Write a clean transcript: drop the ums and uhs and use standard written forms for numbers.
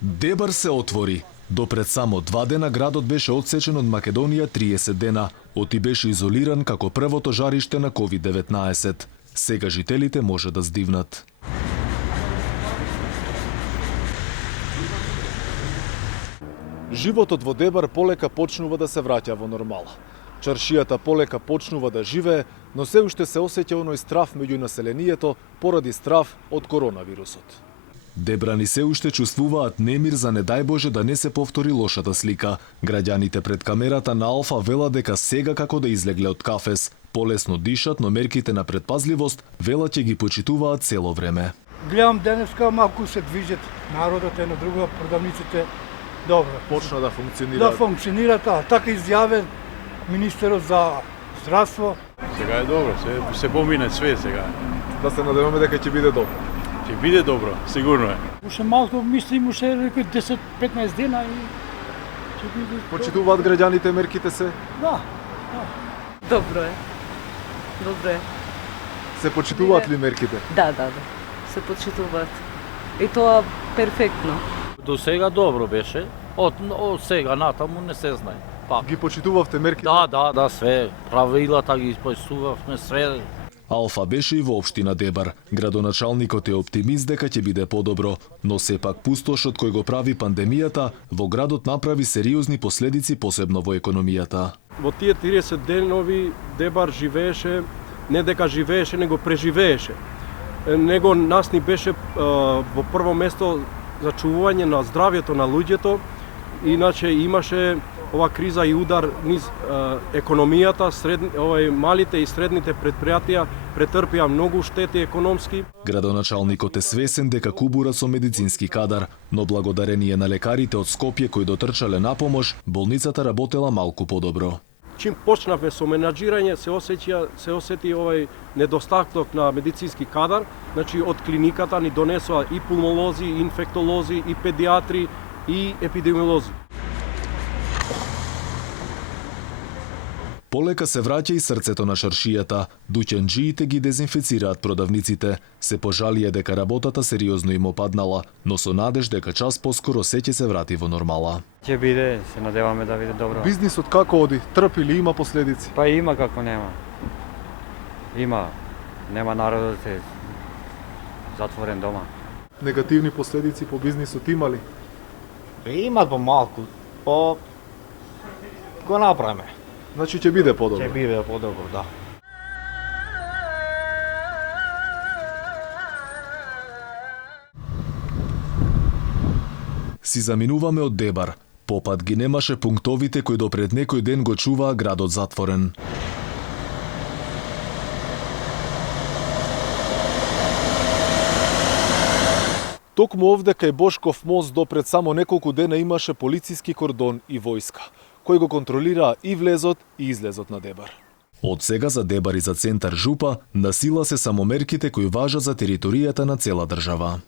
Дебар се отвори. До пред само 2 дена градот беше отсечен од Македонија 30 дена, оти беше изолиран како првото жариште на COVID-19. Сега жителите може да здивнат. Животот во Дебар полека почнува да се враќа во нормала. Чаршијата полека почнува да живее, но се уште се осеќа оној страв меѓу населението поради страв од коронавирусот. Дебрани се уште чувствуваат немир за не дај Боже да не се повтори лошата слика. Граѓаните пред камерата на Алфа велат дека сега како да излегле од кафес. Полесно дишат, но мерките на предпазливост велат ќе ги почитуваат цело време. Гледам денеска малку се движат народот на друга, продавниците добро. Почна да функционира. Да функционира, така изјавен министерот за здравство. Сега е добро, се помине све сега. Да се надеваме дека ќе биде добро. Ќе биде добро, сигурно е. Уште малку, мислим, уште 10-15 дена и ќе биде. Почитуваат граѓаните мерките се? Да. Добро е. Добро е. Се почитуваат ли мерките? Да. Се почитуваат. И тоа перфектно. До сега добро беше. Од сега натаму не се знае. Пак. Ги почитувавте мерките? Да, све. Правилата ги испоштувавме све. Алфа беше и во општина Дебар. Градоначалникот е оптимист дека ќе биде подобро, но сепак пустошот кој го прави пандемијата во градот направи сериозни последици, посебно во економијата. Во тие 30 денови Дебар живееше, не дека живееше, него преживееше. Него нас ни беше во прво место зачувување на здравјето на луѓето, иначе имаше ова криза и удар низ економијата, малите и средните предпријатија претрпеа многу штети економски. Градоначалникот е свесен дека кубура со медицински кадар, но благодарение на лекарите од Скопје кои дотрчале на помош, болницата работела малку подобро. Чим почнавме со менаџирање, се осети овај недостаток на медицински кадар, значи од клиниката ни донесоа и пулмолози, и инфектолози, и педиатри, и епидемиолози. Полека се враќа и срцето на чаршијата. Дуќанџиите ги дезинфицираат продавниците. Се пожалија дека работата сериозно им опаднала, но со надеж дека час поскоро се ќе се врати во нормала. Ќе биде, се надеваме да биде добро. Бизнисот како оди? Трпи ли, има последици? Па има како нема. Нема народот е затворен дома. Негативни последици по бизнисот има ли? Има помалку, го направиме. Значи ќе биде подобро. Ќе биде подобро, да. Си заминуваме од Дебар. Попат ги немаше пунктовите кои допред некој ден го чуваа градот затворен. Токму овде кај Бошков мост допред само неколку дена имаше полициски кордон и војска, кој го контролираа и влезот и излезот на Дебар. Од сега за Дебар и за центар Жупа на сила се само мерките кои важат за територијата на цела држава.